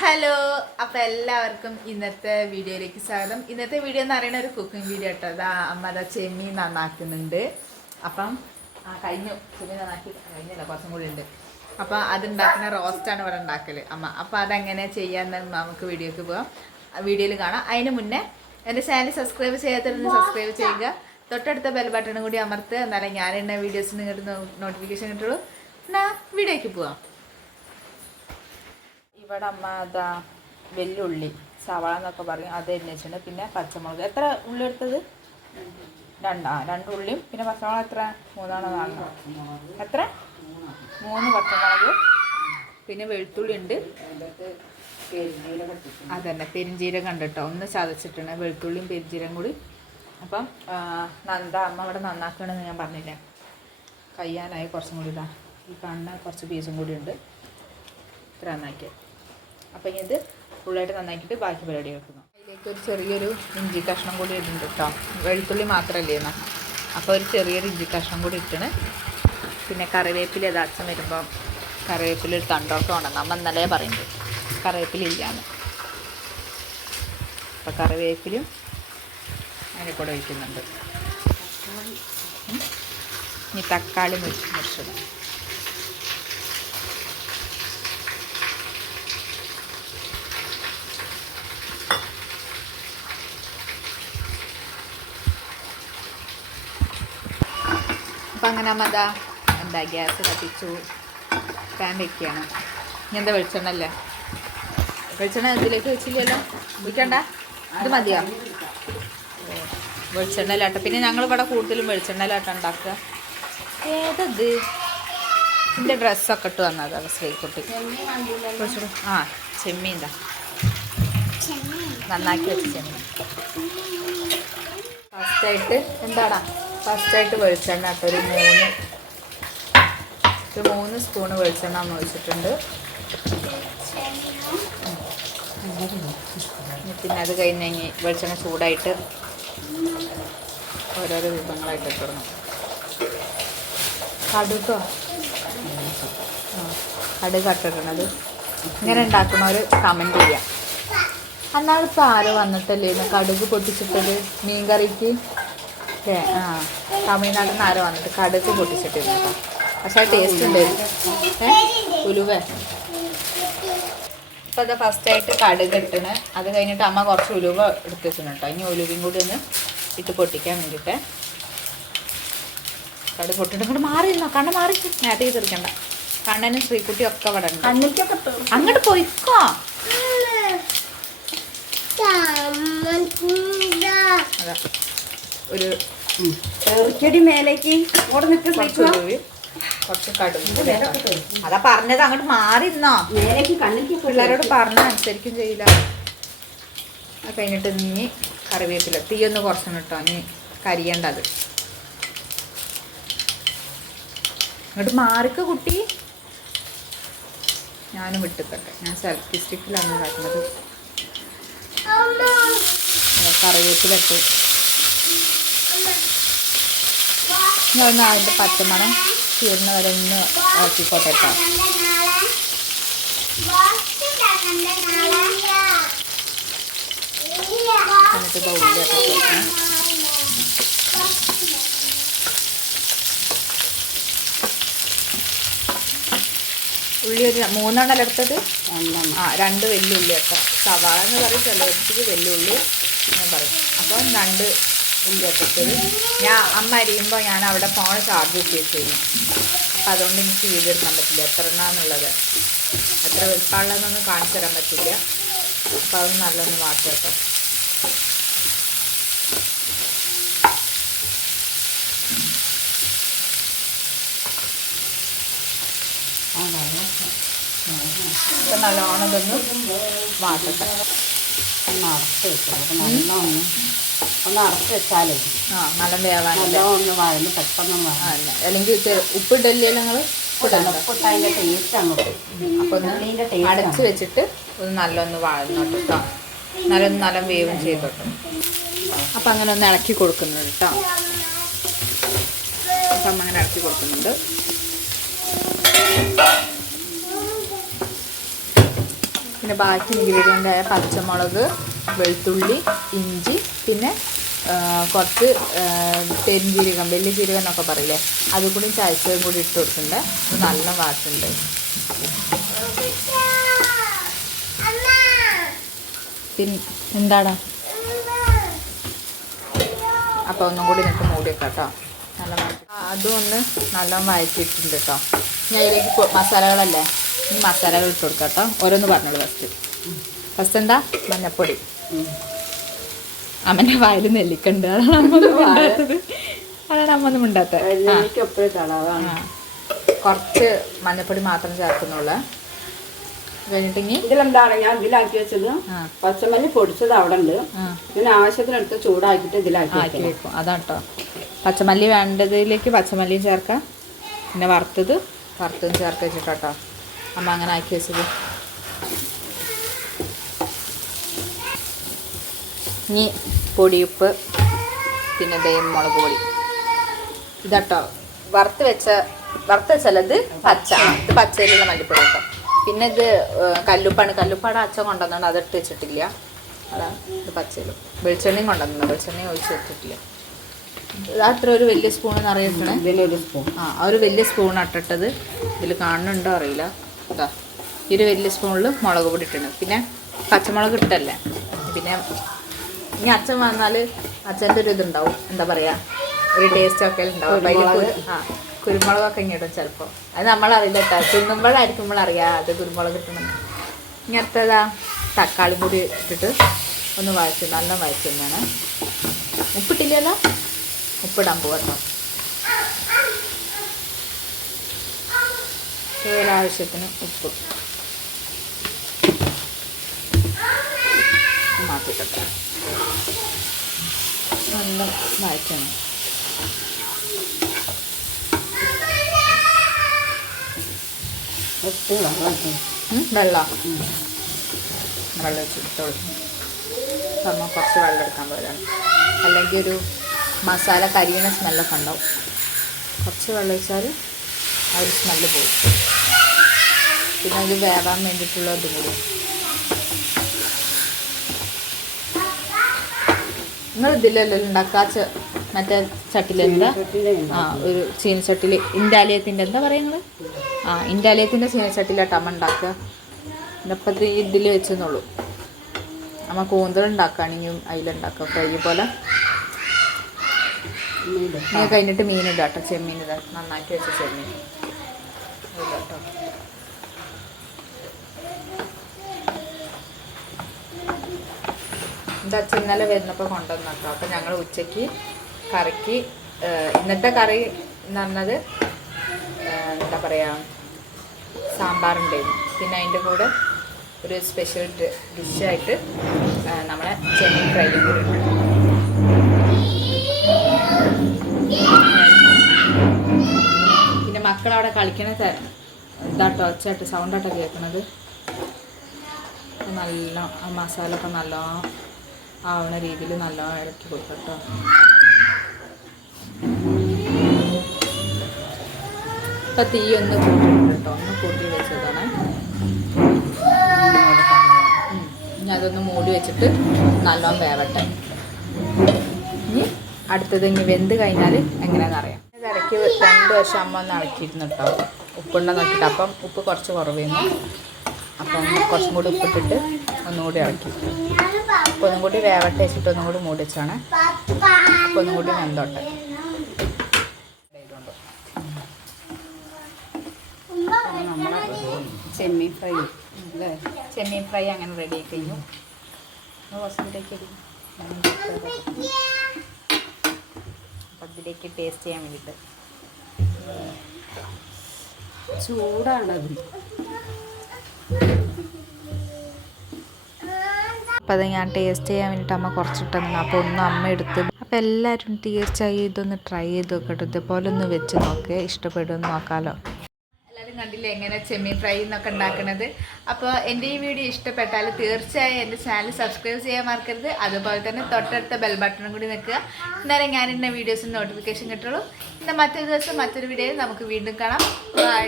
Hello അപ്പം എല്ലാവർക്കും ഇന്നത്തെ വീഡിയോയിലേക്ക് സ്വാഗതം. ഇന്നത്തെ വീഡിയോ എന്ന് പറയുന്ന ഒരു കുക്കിംഗ് വീഡിയോ കേട്ടോ. അതാ അമ്മ അതാ ചെമ്മീൻ നന്നാക്കുന്നുണ്ട്. അപ്പം ആ കഴിഞ്ഞു. ചെമ്മീൻ നന്നാക്കി. കഴിഞ്ഞില്ല കുറച്ചും കൂടി ഉണ്ട്. അപ്പം അതുണ്ടാക്കുന്ന റോസ്റ്റാണ് ഇവിടെ ഉണ്ടാക്കൽ അമ്മ. അപ്പം അതെങ്ങനെ ചെയ്യാന്ന് നമുക്ക് വീഡിയോക്ക് പോവാം. വീഡിയോയിൽ കാണാം. അതിന് മുന്നേ എന്റെ ചാനൽ സബ്സ്ക്രൈബ് ചെയ്യാത്തവരൊന്ന് സബ്സ്ക്രൈബ് ചെയ്യുക. തൊട്ടടുത്ത ബെൽ ബട്ടണും കൂടി അമർത്ത് എന്നാലേ ഞാനെന്നെ വീഡിയോസ് നിങ്ങളുടെ നോട്ടിഫിക്കേഷൻ കിട്ടുള്ളൂ. എന്നാ വീഡിയോക്ക് പോവാം. ഇവിടെ അമ്മ അതാ വെല്ലുള്ളി സവാള എന്നൊക്കെ പറയും. അത് എന്നുവെച്ചിട്ടുണ്ട് പിന്നെ പച്ചമുളക്. എത്ര ഉള്ളി എടുത്തത്? രണ്ടാ. രണ്ട് ഉള്ളിയും. പിന്നെ പച്ചമുളക് എത്ര? മൂന്നാണോ നാലോ എത്ര? മൂന്ന് പച്ചമുളക്. പിന്നെ വെളുത്തുള്ളി ഉണ്ട്. അതന്നെ. പെരിഞ്ചീരകം ഉണ്ട് കേട്ടോ. ഒന്ന് ചതച്ചിട്ടുണ്ട്. വെളുത്തുള്ളിയും പെരിഞ്ചീരകം കൂടി. അപ്പം നന്ദ അമ്മ ഇവിടെ നന്നാക്കണമെന്ന് ഞാൻ പറഞ്ഞില്ലേ? കയ്യാനായി കുറച്ചും കൂടി ഇതാ. ഈ കാണുന്ന കുറച്ച് പീസും കൂടി ഉണ്ട്. ഇത്ര നന്നാക്കി അപ്പം ഇനി ഇത് ഫുള്ളായിട്ട് നന്നാക്കിയിട്ട് ബാക്കി പരിപാടി വെക്കുന്നു. അതിലേക്ക് ഒരു ചെറിയൊരു ഇഞ്ചി കഷ്ണം കൂടി ഇടുന്നുണ്ട് കേട്ടോ. വെളുത്തുള്ളി മാത്രമല്ലേ എന്നാൽ അപ്പോൾ ഒരു ചെറിയൊരു ഇഞ്ചി കഷ്ണം കൂടി ഇട്ടണ് പിന്നെ കറിവേപ്പില യഥാർത്ഥം വരുമ്പോൾ കറിവേപ്പില ഒരു തണ്ടോട്ടം ഉണ്ടെന്ന് അമ്മ ഇന്നലെ പറയുന്നത് കറിവേപ്പില ഇല്ലാന്ന്. അപ്പോൾ കറിവേപ്പിലും അതിന്റെ കൂടെ ഒഴിക്കുന്നുണ്ട്. ഇനി തക്കാളി മുറിച്ച് മുറിച്ചത് അപ്പം അങ്ങനെ മത എന്താ ഗ്യാസ് കത്തിച്ചു. പാൻ വെക്കുകയാണ് ഇനി എന്താ വെളിച്ചെണ്ണ അല്ലേ? വെളിച്ചെണ്ണ ഇതിലേക്ക് വെച്ചില്ലല്ലോ. വിളിക്കണ്ട ഇത് മതിയോ? വെളിച്ചെണ്ണ വെളിച്ചെണ്ണയിലാട്ട പിന്നെ ഞങ്ങൾ ഇവിടെ കൂടുതലും വെളിച്ചെണ്ണയിലാട്ട ഉണ്ടാക്കുക. ഏതത്? എന്റെ ഡ്രസ്സൊക്കെ ഇട്ട് വന്നതാണ് ശ്രീക്കുട്ടി ആ ചെമ്മീൻ ദാ നന്നാക്കി വെച്ച ചെമ്മീൻ. ഫസ്റ്റായിട്ട് എന്താടാ? ഫസ്റ്റായിട്ട് വെളിച്ചെണ്ണ കേട്ടോ ഒരു മൂന്ന് ഒരു മൂന്ന് സ്പൂണ് വെളിച്ചെണ്ണ ഒന്ന് ഒഴിച്ചിട്ടുണ്ട്. പിന്നെ അത് കഴിഞ്ഞ് കഴിഞ്ഞ് വെളിച്ചെണ്ണ ചൂടായിട്ട് ഓരോരോ വിഭവങ്ങളായിട്ട് ഇട്ടിടണം കടുകോ. കടുക് കട്ടിടണത് ഇങ്ങനെ ഉണ്ടാക്കുന്നവർ കമന്റ് ചെയ്യാം. അന്നാൾ ഇപ്പോൾ ആരോ വന്നിട്ടല്ലേ കടുക് പൊട്ടിച്ചിട്ടത്? മീൻ കറിക്ക് ഏ ആ തമിഴ്നാട്ടിൽ നിന്ന് ആരോ വന്നിട്ട് കടുക്ക് പൊട്ടിച്ചിട്ടിരുന്നു കേട്ടോ പക്ഷേ ടേസ്റ്റ് ഉണ്ടായിരുന്നു ഏ? ഉലുവ. ഇപ്പം അത് ഫസ്റ്റായിട്ട് കടുക് ഇട്ടണ്. അത് കഴിഞ്ഞിട്ട് അമ്മ കുറച്ച് ഉലുവ എടുത്ത് വെച്ചിട്ടുണ്ട് കേട്ടോ. ഇനി ഉലുവയും കൂടി ഒന്ന് ഇട്ട് പൊട്ടിക്കാൻ വേണ്ടിയിട്ട്. കടു പൊട്ടിട്ട് ഇങ്ങോട്ട് മാറി നിന്നോ കണ്ണ് മാറി. നേരത്തേക്ക് തീർക്കണ്ട കണ്ണനും ശ്രീക്കുട്ടിയും ഒക്കെ ഇവിടെ ഉണ്ട്. അങ്ങോട്ട് പോയിക്കോ. ഒരു ചെടി മേലേക്ക് ഓടെ നിൽക്ക് കുറച്ച് കടുകും. അതാ പറഞ്ഞത് അങ്ങോട്ട് മാറി നിന്നോ മേലേക്ക് കണ്ണിക്ക് പിള്ളേരോട് പറഞ്ഞ അനുസരിക്കും ചെയ്യില്ല അത് കഴിഞ്ഞിട്ട് നീ കറിവേപ്പില തീ ഒന്ന് കുറച്ചൊന്ന് നീ ഇനി കരിയണ്ടത്. ഇങ്ങോട്ട് മാറിക്ക കുട്ടി. ഞാനും വിട്ടിട്ടൊക്കെ. ഞാൻ സെൽഫി സ്റ്റിക്കിലാണ് ഉണ്ടാക്കുന്നത്. അതാ കറിവേപ്പില ഇട്ട് ഞാൻ ഒന്ന് അതിന്റെ പച്ചമണം തീർന്ന വരെ ഒന്ന് ആക്കിക്കോട്ടെ കേട്ടോ എന്നിട്ട് കൊടുക്കണം ഉള്ളി ഒരു മൂന്നെണ്ണം എടുത്തത്? ആ രണ്ട് വെല്ലുള്ളി ഒക്കെ. സവാള എന്ന് പറയും ചിലവർക്ക് വെല്ലുള്ളി എന്ന് പറയും. അപ്പം രണ്ട് ഇട്ടത് ഞാൻ അമ്മ അരിയുമ്പോൾ ഞാൻ അവിടെ ഫോൺ ചാർജ് ചെയ്യും അപ്പം അതുകൊണ്ട് എനിക്ക് വീഡിയോ എടുക്കാൻ പറ്റില്ല. എത്ര എണ്ണാന്നുള്ളത്. എത്ര വലുപ്പമുള്ളതെന്നൊന്നും കാണിച്ചു തരാൻ പറ്റില്ല. അപ്പം അതൊന്ന് നല്ലൊന്ന് കേട്ടോ ഇപ്പം നല്ലോണം ഇതൊന്ന് അടച്ച് നല്ലോണം ഒന്ന് അടച്ച് വെച്ചാലേ. ആ നല്ല വേവാനല്ലേ? നല്ലോണം ഒന്ന് വഴന്ന് പെട്ടെന്ന് ആ അല്ലെങ്കിൽ ഉപ്പിട്ടല്ലേ ഞങ്ങൾ ഉപ്പിടണ്ട ഉപ്പിട്ട് ടേസ്റ്റ് അങ്ങോട്ട് അപ്പോൾ ഒന്ന് അടച്ച് വെച്ചിട്ട് ഒന്ന് നല്ലൊന്ന് വാഴുന്നോട്ട് കേട്ടോ നല്ലൊന്ന് നല്ല വേവും ചെയ്തോട്ടെ. അപ്പം അങ്ങനെ ഒന്ന് ഇളക്കി കൊടുക്കുന്നുണ്ട് കേട്ടോ അപ്പം അങ്ങനെ ഇളക്കി കൊടുക്കുന്നുണ്ട്. പിന്നെ ബാക്കി ഇൻഗ്രീഡിയന്റ് ആയ പച്ചമുളക് വെളുത്തുള്ളി ഇഞ്ചി പിന്നെ കുറച്ച് പെരുംജീരകം വലിയ ജീരകം എന്നൊക്കെ പറയില്ലേ? അതും കൂടി കൂടി ഇട്ട് കൊടുക്കുന്നുണ്ട് നല്ല വാട്ടുണ്ട്. പിന്നെ എന്താടാ? അപ്പോൾ ഒന്നും കൂടി നിനക്ക് മൂടി വെക്കാം കേട്ടോ നല്ല അതും ഒന്ന് നല്ല വഴറ്റിയിട്ടുണ്ട് കേട്ടോ ഞാൻ ഇതിലേക്ക് മസാലകളല്ലേ? ഈ മസാലകൾ ഇട്ട് കൊടുക്കാം കേട്ടോ ഓരോന്ന് പറഞ്ഞോളൂ ഫസ്റ്റ് ഫസ്റ്റ് എന്താ? മഞ്ഞപ്പൊടി. അമ്മന്റെ വായിൽ നെല്ലിക്കണ്ട്. അതാണ് അമ്മ മിണ്ടാത്തത്. അതാണ് അമ്മ ഒന്നും മിണ്ടാത്തത് കുറച്ച് മഞ്ഞപ്പൊടി മാത്രം ചേർക്കുന്നുള്ളു. കഴിഞ്ഞിട്ടെങ്കിൽ ഇതിലെന്താണ്? ഞാൻ ഇതിലാക്കി വെച്ചത്. പച്ചമല്ലി പൊടിച്ചത് അവിടെ ഉണ്ട് പിന്നെ ആവശ്യത്തിനെടുത്ത് ചൂടാക്കിയിട്ട് ഇതിലാക്കി ആക്കി വെക്കും. അതാണ് കേട്ടോ പച്ചമല്ലി വേണ്ടതിലേക്ക് പച്ചമല്ലിയും ചേർക്കാം. പിന്നെ വറുത്തത് വറുത്തതും ചേർത്ത് വെച്ചിട്ടോ അമ്മ അങ്ങനെ ആക്കി വെച്ചത്. ഇനി പൊടിയുപ്പ് പിന്നെ ദേ മുളക് പൊടി. ഇതാട്ടോ. വറുത്ത് വെച്ച വറുത്ത് വെച്ചാൽ ഇത് പച്ച. ഇത് പച്ചയിലുള്ള മല്ലിപ്പൊടി കേട്ടോ പിന്നെ ഇത് കല്ലുപ്പാണ്. കല്ലുപ്പാട് അച്ഛൻ കൊണ്ടുവന്നുകൊണ്ട് അതിട്ട് വെച്ചിട്ടില്ല. അതാണ് ഇത് പച്ചയിലും. വെളിച്ചെണ്ണയും കൊണ്ടുവന്നു. വെളിച്ചെണ്ണയും ഒഴിച്ച് വെച്ചിട്ടില്ല അത്ര ഒരു വലിയ സ്പൂൺ നിറയിട്ടണേ ഇതിലൊരു സ്പൂൺ. ആ ആ ഒരു വലിയ സ്പൂൺ ഇട്ടിട്ടത്. ഇതിൽ കാണുന്നുണ്ടോ അറിയില്ല. അതാ ഈ ഒരു വലിയ സ്പൂണിൽ മുളക് പൊടി ഇട്ടുണ്ട് പിന്നെ പച്ചമുളക് ഇട്ടല്ലേ? പിന്നെ ഇനി അച്ഛൻ വന്നാൽ അച്ഛന്റെ ഒരു ഇതുണ്ടാവും. എന്താ പറയാ? ഒരു ടേസ്റ്റ് ഒക്കെ ഉണ്ടാവും. ആ കുരുമുളകൊക്കെ ഇങ്ങിടും ചിലപ്പോൾ അത് നമ്മളറിയില്ല കേട്ടോ തിന്നുമ്പോഴായിരിക്കും നമ്മളറിയാം അത് കുരുമുളക് ഇട്ടണം ഇങ്ങനത്തേതാ തക്കാളി കൂടി ഇട്ടിട്ട് ഒന്ന് വഴച്ച് നല്ല വഴച്ചു തന്നെയാണ്. ഉപ്പിട്ടില്ലല്ലോ? ഉപ്പിടാൻ പോകട്ടോ ഒരാവശ്യത്തിന് ഉപ്പ്. മാറ്റിക്കട്ടെ നല്ല വഴറ്റണം വെള്ളം വെള്ളം. വെച്ചിട്ടോളൂ നമ്മൾ കുറച്ച് വെള്ളം എടുക്കാൻ പോലെയാണ് അല്ലെങ്കിൽ ഒരു മസാല കരിയണ സ്മെല്ലൊക്കെ ഉണ്ടാവും. കുറച്ച് വെള്ളം ഒഴിച്ചാൽ ആ ഒരു സ്മെല്ല് പോകും. പിന്നെ അത് വേവാൻ വേണ്ടിയിട്ടുള്ള ഇതും കൂടി. നിങ്ങൾ ഇതിലല്ലോ ഉണ്ടാക്കുക? മറ്റേ ചട്ടിലെന്താ എന്താ? ആ ഒരു ചീനച്ചട്ടിൽ ഇൻഡാലിയത്തിന്റെ എന്താ പറയുന്നത്? ആ ഇൻഡാലിയത്തിന്റെ ചീനച്ചട്ടിലാട്ടോ അമ്മ ഉണ്ടാക്കുക. ഇന്നിപ്പോൾ ഇത് ഇതിൽ വെച്ചെന്നുള്ളൂ. അമ്മ കൂന്തൽ ഉണ്ടാക്കുകയാണെങ്കിൽ അതിലുണ്ടാക്കുക ഫ്രൈ പോലെ കഴിഞ്ഞിട്ട് മീൻ ഇടാട്ടോ ചെമ്മീൻ ഇടാ. നന്നാക്കി വെച്ച ചെമ്മീൻ. ഇതാട്ടോ. എന്റെ വെച്ചാൽ ഇന്നലെ വരുന്നപ്പോൾ കൊണ്ടുവന്നു കേട്ടോ അപ്പം ഞങ്ങൾ ഉച്ചയ്ക്ക് കറിക്ക് ഇന്നത്തെ കറി എന്ന് പറഞ്ഞത് എന്താ പറയുക സാമ്പാറുണ്ടായിരുന്നു. പിന്നെ അതിന്റെ കൂടെ ഒരു സ്പെഷ്യൽ ഡിഷായിട്ട് നമ്മളെ ചെമ്മീൻ ഫ്രൈയും കൂടി പിന്നെ മക്കളവിടെ കളിക്കണ ഇതാട്ടോ ഒച്ചായിട്ട് സൗണ്ടാട്ടോ കേൾക്കണത്. നല്ല മസാല ഒക്കെ നല്ല ആവണ രീതിയിൽ നല്ല ഇളക്കി കൊടുക്കട്ടോ അപ്പൊ തീ ഒന്ന് കൂട്ടിയിട്ടുണ്ട് കേട്ടോ. ഒന്ന് കൂട്ടി വെച്ചതാണ്. ഇനി അതൊന്ന് മൂടി വെച്ചിട്ട് നല്ലോണം വേവട്ടെ. ഇനി അടുത്തത് ഇനി വെന്ത് കഴിഞ്ഞാൽ എങ്ങനെയാണെന്ന് അറിയാം. ഇടയ്ക്ക് രണ്ട് വർഷം അമ്മ ഒന്ന് ഇളക്കിയിരുന്നു കേട്ടോ. ഉപ്പുണ്ട നോക്കിയിട്ട്. അപ്പം ഉപ്പ് കുറച്ച് കുറവായിരുന്നു അപ്പം കുറച്ചും കൂടി ഉപ്പിട്ടിട്ട് ഒന്നുകൂടി ഇളക്കി. അപ്പോൾ ഒന്നും കൂടി വേവട്ടെ വെച്ചിട്ട് ഒന്നും കൂടി മൂടി വെച്ചാണ് അപ്പോൾ ഒന്നും കൂടി വെന്തോട്ടെ. ചെമ്മീൻ ഫ്രൈ. അല്ലേ? ചെമ്മീൻ ഫ്രൈ അങ്ങനെ റെഡി ആയി കഴിഞ്ഞു. ഇതിലേക്ക് ടേസ്റ്റ് ചെയ്യാൻ വേണ്ടിയിട്ട് ചൂടാണത് അപ്പം അത് ഞാൻ ടേസ്റ്റ് ചെയ്യാൻ വേണ്ടിയിട്ട് അമ്മ കുറച്ചിട്ടെന്നു അപ്പോൾ ഒന്ന് അമ്മ എടുത്ത് അപ്പോൾ എല്ലാവരും തീർച്ചയായും ഇതൊന്ന് ട്രൈ ചെയ്ത് നോക്കട്ടെ. ഇതുപോലെ ഒന്ന് വെച്ച് നോക്കുക ഇഷ്ടപ്പെടുമെന്ന് നോക്കാമല്ലോ എല്ലാവരും കണ്ടില്ലേ എങ്ങനെ ചെമ്മീൻ ഫ്രൈ എന്നൊക്കെ ഉണ്ടാക്കുന്നത് അപ്പോൾ എന്റെ ഈ വീഡിയോ ഇഷ്ടപ്പെട്ടാൽ തീർച്ചയായും എന്റെ ചാനൽ സബ്സ്ക്രൈബ് ചെയ്യാൻ മറക്കരുത്. അതുപോലെ തന്നെ തൊട്ടടുത്ത ബെൽ ബട്ടണും കൂടി നിൽക്കുക എന്നാലേ ഞാൻ ഇന്ന വീഡിയോസിന് നോട്ടിഫിക്കേഷൻ കിട്ടുള്ളൂ ഇന്ന് മറ്റൊരു ദിവസം മറ്റൊരു വീഡിയോയിൽ നമുക്ക് വീണ്ടും കാണാം. ബൈ